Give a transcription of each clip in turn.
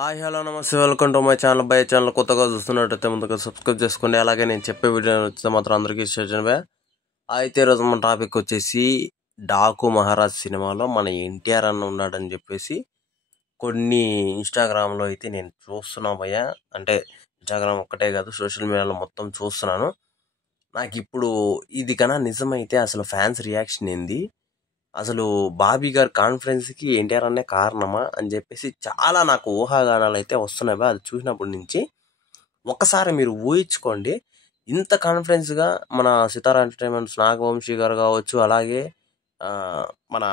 Hi hello నమస్తే welcome to my channel. By channel కొత్తగా చూస్తున్నట్టయితే ముందుగా సబ్స్క్రైబ్ చేసుకోండి. అలాగే నేను చెప్పే వీడియో వచ్చితే మాత్రం అందరికీ షేర్ చేయండి. అయితే ఈరోజు మన టాపిక్ వచ్చేసి డాకు మహారాజ్ సినిమాలో మన ఎన్టీఆర్ అన్న ఉన్నాడని చెప్పేసి కొన్ని ఇన్స్టాగ్రామ్లో అయితే నేను చూస్తున్నా భయ్య. అంటే ఇన్స్టాగ్రామ్ ఒక్కటే కాదు, సోషల్ మీడియాలో మొత్తం చూస్తున్నాను. నాకు ఇప్పుడు ఇది కన్నా నిజమైతే అసలు ఫ్యాన్స్ రియాక్షన్ ఏంది, అసలు బాబీ గారి కాన్ఫరెన్స్కి ఎన్టీఆర్ అనే కారణమా అని చెప్పేసి చాలా నాకు ఊహాగానాలు అయితే వస్తున్నాయి బా. అది చూసినప్పటి నుంచి ఒక్కసారి మీరు ఊహించుకోండి, ఇంత కాన్ఫిడెన్స్గా మన సితారా ఎంటర్టైన్మెంట్స్ నాగవంశీ గారు కావచ్చు, అలాగే ఆ, మన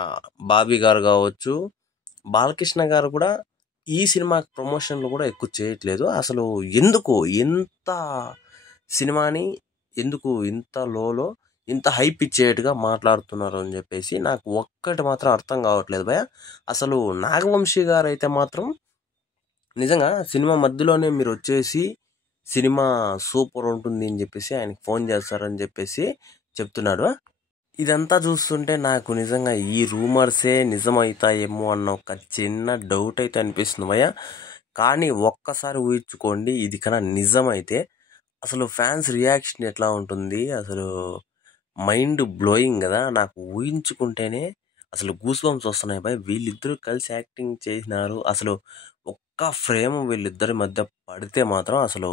బాబీ గారు కావచ్చు, బాలకృష్ణ గారు కూడా ఈ సినిమా ప్రమోషన్లు కూడా ఎక్కువ చేయట్లేదు. అసలు ఎందుకు ఇంత సినిమాని ఎందుకు ఇంత లోలో ఇంత హైప్ ఇచ్చేట్టుగా మాట్లాడుతున్నారు అని చెప్పేసి నాకు ఒక్కటి మాత్రం అర్థం కావట్లేదు భయ. అసలు నాగవంశీ గారు అయితే మాత్రం నిజంగా సినిమా మధ్యలోనే మీరు వచ్చేసి సినిమా సూపర్ ఉంటుంది అని చెప్పేసి ఆయనకి ఫోన్ చేస్తారని చెప్పేసి చెప్తున్నాడు. ఇదంతా చూస్తుంటే నాకు నిజంగా ఈ రూమర్సే నిజమవుతాయేమో అన్న ఒక చిన్న డౌట్ అయితే అనిపిస్తుంది భయ్య. కానీ ఒక్కసారి ఊహించుకోండి, ఇది కన్నా నిజమైతే అసలు ఫ్యాన్స్ రియాక్షన్ ఎట్లా ఉంటుంది, అసలు మైండ్ బ్లోయింగ్ కదా. నాకు ఊహించుకుంటేనే అసలు గూస్ బంప్స్ వస్తున్నాయి భయ్. వీళ్ళిద్దరూ కలిసి యాక్టింగ్ చేసినారు. అసలు ఒక్క ఫ్రేమ్ వీళ్ళిద్దరి మధ్య పడితే మాత్రం అసలు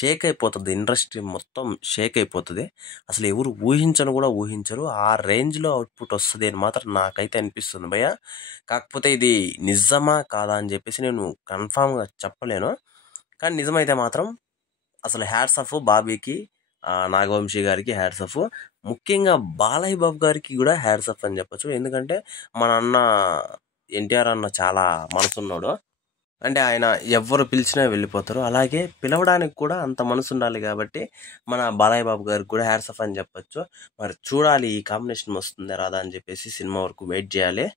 షేక్ అయిపోతుంది, ఇండస్ట్రీ మొత్తం షేక్ అయిపోతుంది. అసలు ఎవరు ఊహించను కూడా ఊహించరు, ఆ రేంజ్లో అవుట్పుట్ వస్తుంది అని మాత్రం నాకైతే అనిపిస్తుంది భయ్య. కాకపోతే ఇది నిజమా కాదా అని చెప్పేసి నేను కన్ఫామ్గా చెప్పలేను. కానీ నిజమైతే మాత్రం అసలు హ్యాట్స్ ఆఫ్ బాబీకి, నాగవంశీ గారికి హ్యాట్స్ ఆఫ్. ముఖ్యంగా బాలయ్య బాబు గారికి కూడా హ్యాట్స్ ఆఫ్ అని చెప్పొచ్చు. ఎందుకంటే మన అన్న ఎన్టీఆర్ అన్న చాలా మనసున్నాడు. అంటే ఆయన ఎవరు పిలిచినా వెళ్ళిపోతారు, అలాగే పిలవడానికి కూడా అంత మనసు ఉండాలి. కాబట్టి మన బాలయ్య బాబు గారికి కూడా హ్యాట్స్ ఆఫ్ అని చెప్పొచ్చు. మరి చూడాలి ఈ కాంబినేషన్ వస్తుందా రాదా అని చెప్పేసి సినిమా వరకు వెయిట్ చేయాలి.